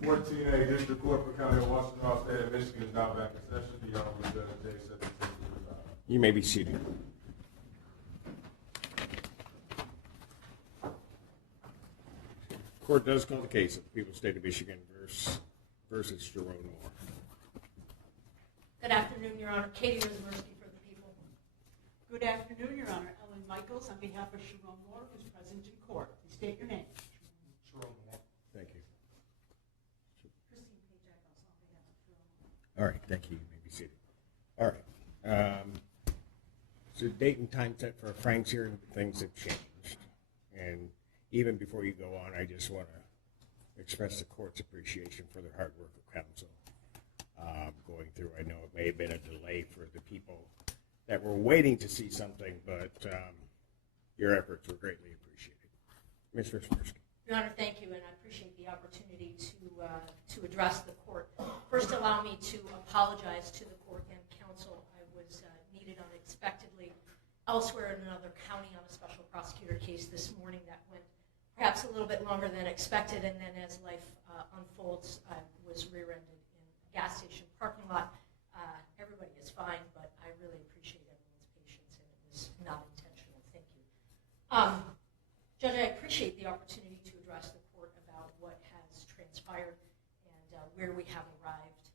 14A District Court for County of Washington, State of Michigan is now back in session. The Honorable Judge J. 1735. You may be seated. Court does call the case of the People's State of Michigan versus Sherrone Moore. Good afternoon, Your Honor. Katie Rosmerski for the people. Good afternoon, Your Honor. Ellen Michaels on behalf of Sherrone Moore, who's present in court. Please state your name. Sherrone Moore. Thank you. Christine Pajak, also on behalf of Sherrone Moore. All right, thank you. You may be seated. All right. So date and time set for Frank's hearing, things have changed. And even before you go on, I just want to express the court's appreciation for the hard work of counsel going through. I know it may have been a delay for the people that were waiting to see something, but your efforts were greatly appreciated. Ms. Rosmerski. Your Honor, thank you, and I appreciate the opportunity to address the court. First, allow me to apologize to the court and counsel. I was needed unexpectedly elsewhere in another county on a special prosecutor case this morning that went perhaps a little bit longer than expected, and then as life unfolds, I was rear-ended in a gas station parking lot. Everybody is fine, but I really appreciate everyone's patience, and it was not intentional. Thank you. Judge, I appreciate the opportunity to address the court about what has transpired and where we have arrived.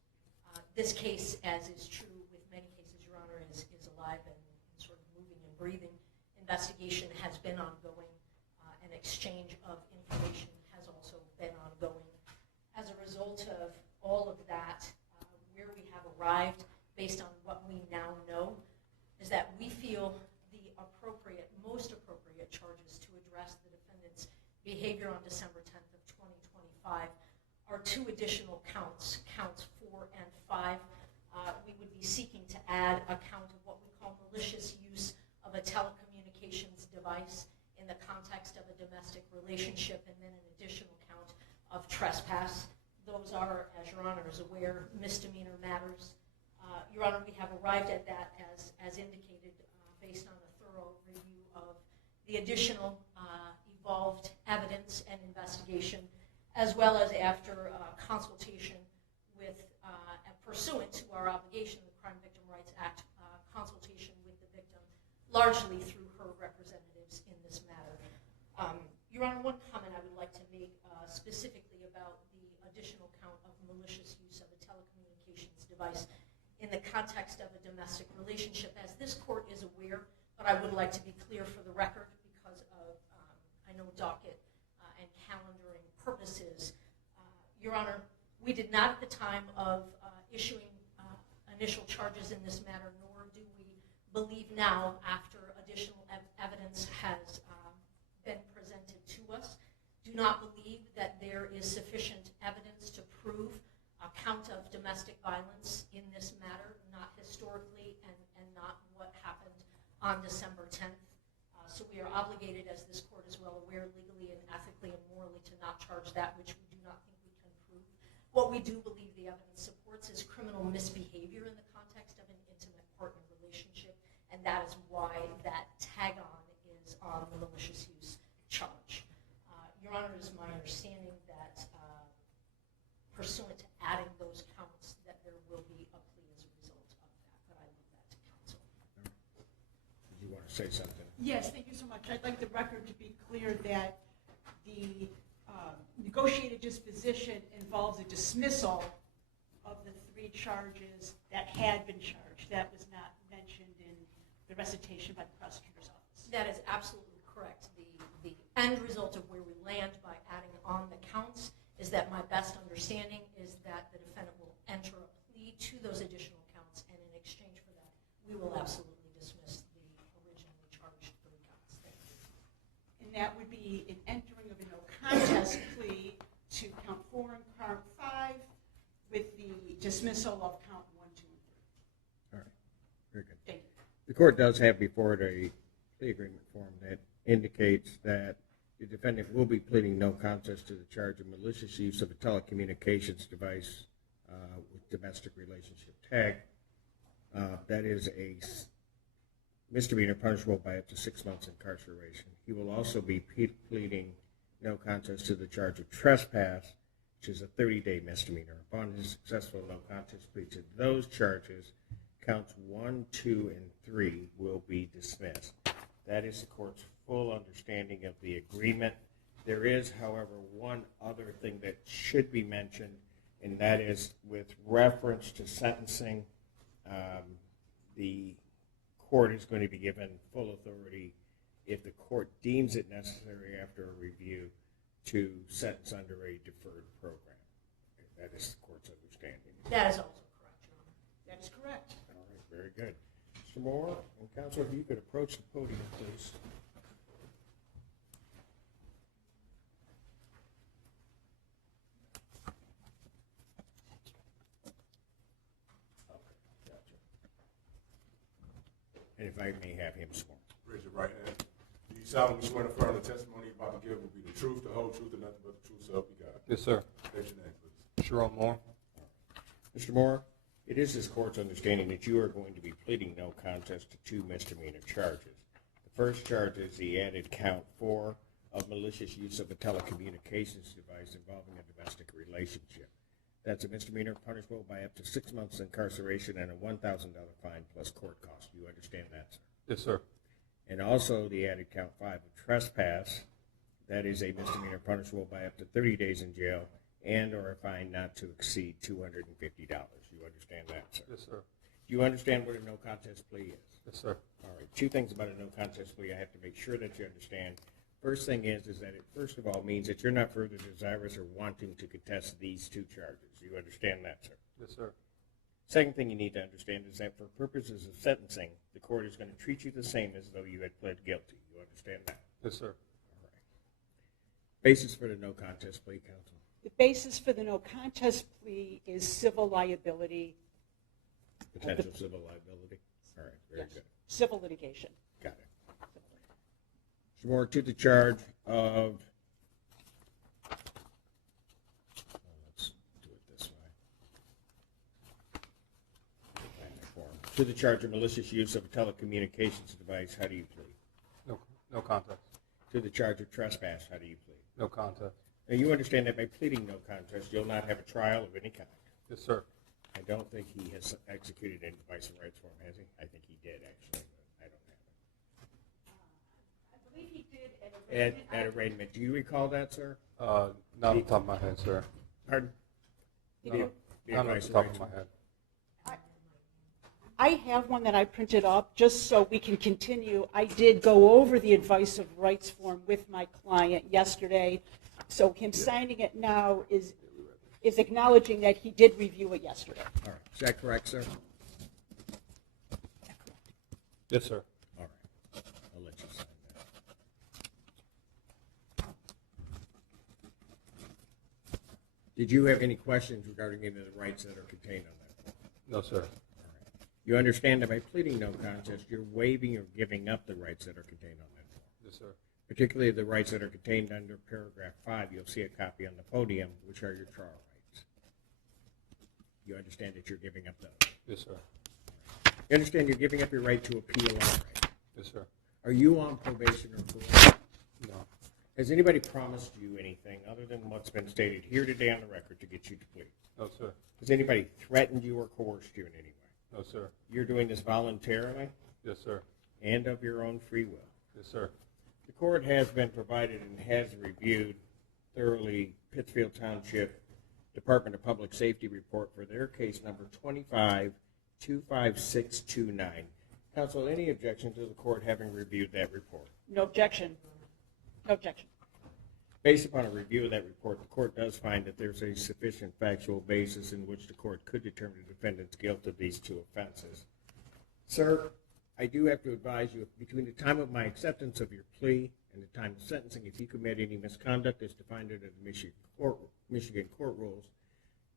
This case, as is true with many cases, Your Honor, is alive and sort of moving and breathing. Investigation has been ongoing. An exchange of information has also been ongoing. As a result of all of that, where we have arrived, based on what we now know, is that we feel the most appropriate charges to address the defendant's behavior on December 10th of 2025 are two additional counts, counts 4 and 5. We would be seeking to add a count of what we call malicious use of a telecommunications device in the context of a domestic relationship, and then an additional count of trespass. Those are, as Your Honor is aware, misdemeanor matters. Your Honor, we have arrived at that as indicated based on a thorough review of the additional evolved evidence and investigation, as well as after consultation with, pursuant to our obligation, the Crime Victim Rights Act, consultation with the victim, largely through her representatives in this matter. Your Honor, one comment I would like to make specifically about the additional count of malicious use of a telecommunications device in the context of a domestic relationship. As this court is aware, but I would like to be clear for the record because of, I know, docket and calendaring purposes. Your Honor, we did not at the time of issuing initial charges in this matter, nor do we believe now, after additional evidence has been presented to us, do not believe that there is sufficient evidence to prove a count of domestic violence in this matter, not historically and not what happened on December 10th. So we are obligated, as this court is well aware, legally and ethically and morally to not charge that which we do not think we can prove. What we do believe the evidence supports is criminal misbehavior in the context of an intimate partner relationship, and that is why that tag-on is on the malicious use charge. Your Honor, it is my understanding that pursuant to adding those counts, that there will be a plea as a result of that, but I leave that to counsel. Did you want to say something? Yes, thank you so much. I'd like the record to be clear that the negotiated disposition involves a dismissal of the 3 charges that had been charged. That was not mentioned in the recitation by the prosecutor's office. That is absolutely correct. The end result of where we land by adding on the counts is that my best understanding is that the defendant will enter a plea to those additional counts, and in exchange for that, we will absolutely dismiss the originally charged 3 counts. Thank you. And that would be an entering of a no contest plea to count 4 and count 5 with the dismissal of count 1, 2, and 3. All right. Very good. Thank you. The court does have before it a plea agreement form that indicates that the defendant will be pleading no contest to the charge of malicious use of a telecommunications device with domestic relationship tag. That is a misdemeanor punishable by up to 6 months incarceration. He will also be pleading no contest to the charge of trespass which is a 30-day misdemeanor. Upon his successful no contest plea to those charges, counts 1, 2, and 3 will be dismissed. That is the court's full understanding of the agreement. There is, however, one other thing that should be mentioned, and that is with reference to sentencing. The court is going to be given full authority, if the court deems it necessary after a review, to sentence under a deferred program. That is the court's understanding. That is also correct, Your Honor. That is correct. All right, very good. Mr. Moore and counsel, if you could approach the podium, please. Okay, gotcha. And if I may have him sworn. Raise your right hand. Do you solemnly swear to affirm the testimony you're about to give will be the truth, the whole truth, and nothing but the truth, so help you God? Yes, sir. State your name, please. Sherrone Moore. Mr. Moore, it is this court's understanding that you are going to be pleading no contest to 2 misdemeanor charges. The first charge is the added count 4 of malicious use of a telecommunications device involving a domestic relationship. That's a misdemeanor punishable by up to 6 months incarceration and a $1,000 fine plus court costs. Do you understand that, sir? Yes, sir. And also the added count 5 of trespass. That is a misdemeanor punishable by up to 30 days in jail and or a fine not to exceed $250. You understand that, sir? Yes, sir. Do you understand what a no contest plea is? Yes, sir. All right. 2 things about a no contest plea I have to make sure that you understand. First thing is that it first of all means that you're not further desirous or wanting to contest these 2 charges. You understand that, sir? Yes, sir. Second thing you need to understand is that for purposes of sentencing, the court is going to treat you the same as though you had pled guilty. You understand that? Yes, sir. All right. Basis for the no contest plea, counsel? The basis for the no contest plea is civil liability. Potential civil liability. All right, very Yes. good. Civil litigation. Got it. Some more to the charge of, let's do it this way. To the charge of malicious use of a telecommunications device, how do you plead? No contest. To the charge of trespass, how do you plead? No contest. Now, you understand that by pleading no contest, you'll not have a trial of any kind. Yes, sir. I don't think he has executed any device of rights form, has he? I think he did, actually, but I don't have it. I believe he did At arraignment. Do you recall that, sir? Not on the top of my head, sir. Pardon? No, The not on advice the of top rights of my form. head. I have one that I printed up just so we can continue. I did go over the advice of rights form with my client yesterday, so him signing it now is acknowledging that he did review it yesterday. All right. Is that correct, sir? Yes, sir. All right. I'll let you sign that. Did you have any questions regarding any of the rights that are contained on that form? No, sir. All right. You understand that by pleading no contest, you're waiving or giving up the rights that are contained on that form. Yes, sir. Particularly the rights that are contained under paragraph 5. You'll see a copy on the podium, which are your trial rights. You understand that you're giving up those. Yes, sir. You understand you're giving up your right to appeal all right. Yes, sir. Are you on probation or parole? No. Has anybody promised you anything other than what's been stated here today on the record to get you to plea? No, sir. Has anybody threatened you or coerced you in any way? No, sir. You're doing this voluntarily Yes, sir. and of your own free will. Yes, sir. The court has been provided and has reviewed thoroughly Pittsfield Township Department of Public Safety report for their case number 2525629. Counsel, any objection to the court having reviewed that report? No objection. No objection. Based upon a review of that report, the court does find that there's a sufficient factual basis in which the court could determine the defendant's guilt of these 2 offenses. Sir, I do have to advise you, between the time of my acceptance of your plea and the time of sentencing, if you commit any misconduct as defined under the Michigan court rules,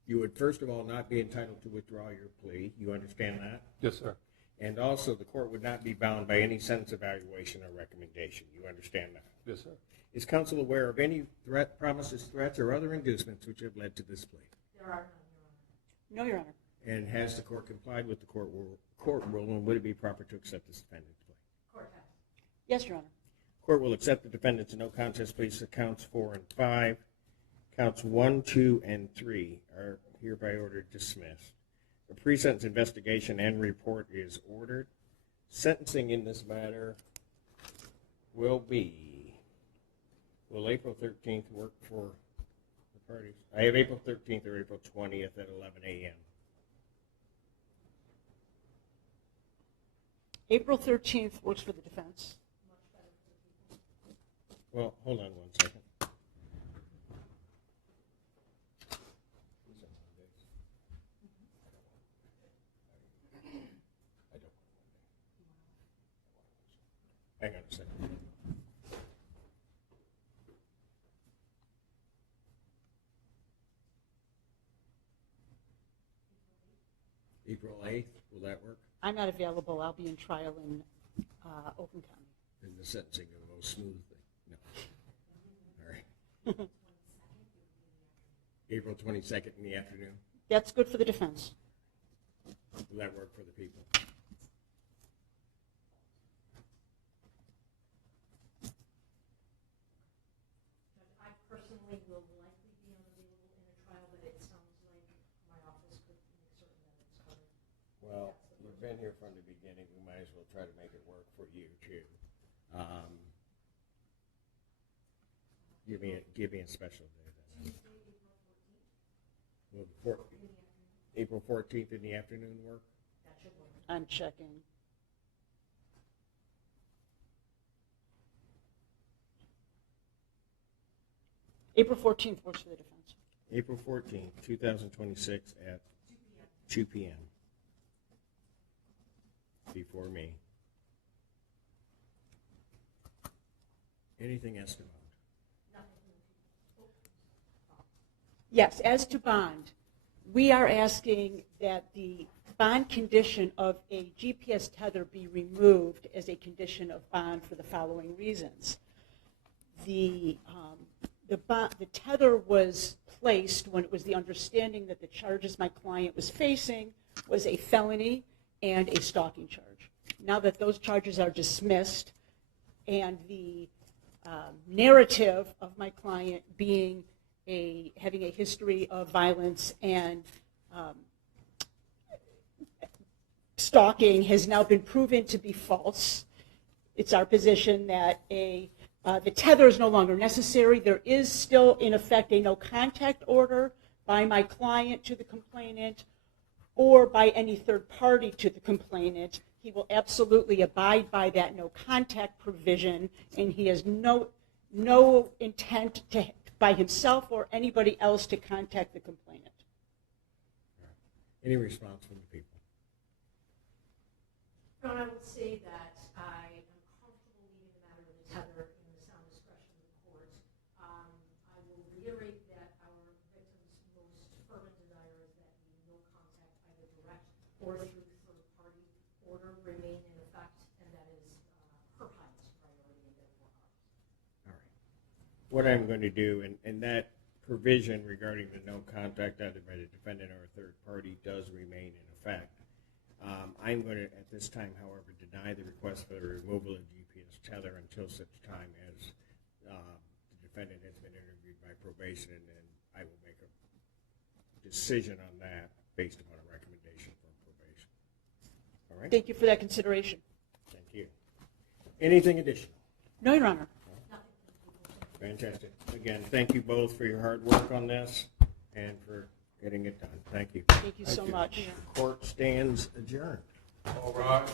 you would first of all not be entitled to withdraw your plea. You understand that? Yes, sir. And also, the court would not be bound by any sentence evaluation or recommendation. You understand that? Yes, sir. Is counsel aware of any promises, threats, or other inducements which have led to this plea? There are none, Your Honor. No, Your Honor. And has the court complied with the court rule, and would it be proper to accept this defendant's plea? Court has. Yes, Your Honor. Court will accept the defendant's no contest pleas to counts 4 and 5. Counts 1, 2, and 3 are hereby ordered dismissed. A pre-sentence investigation and report is ordered. Sentencing in this matter will April 13th work for the parties? I have April 13th or April 20th at 11 a.m. April 13th works for the defense. Well, hold on one second. Hang on a second. April 8th, will that work? I'm not available. I'll be in trial in Oakland County. And the sentencing will go smoothly. No. All right. April 22nd in the afternoon. That's good for the defense. Will that work for the people? I personally will likely be unavailable in a trial, but it sounds like my office could make certain that it's covered. Well, you've been here from the beginning. We might as well try to make it work for you, too. Give me a special day then. Will April 14th in the afternoon work? That should work. I'm checking. April 14th works for the defense. April 14th, 2026 at 2 p.m. Before me. Anything else to bond? Yes, as to bond, we are asking that the bond condition of a GPS tether be removed as a condition of bond for the following reasons. The tether was placed when it was the understanding that the charges my client was facing was a felony and a stalking charge. Now that those charges are dismissed and the narrative of my client being having a history of violence and stalking has now been proven to be false, it's our position that the tether is no longer necessary. There is still, in effect, a no-contact order by my client to the complainant or by any third party to the complainant. He will absolutely abide by that no-contact provision, and he has no intent to, by himself or anybody else, to contact the complainant. Any response from the people? No, and I would say that I am comfortable leaving the matter of the tether in the sound discretion of the court. I will reiterate that our victim's most fervent desire is that the no contact, either direct or through third-party order, remain in effect, and that is her highest priority and therefore ours. All right. What I'm going to do, and that provision regarding the no contact either by the defendant or a third party does remain in effect. I'm going to, at this time, however, deny the request for the removal of GPS tether until such time as the defendant has been interviewed by probation, and then I will make a decision on that based upon a recommendation from probation. All right? Thank you for that consideration. Thank you. Anything additional? No, Your Honor. Fantastic. Again, thank you both for your hard work on this and for getting it done. Thank you. Thank you so much. Court stands adjourned. All rise.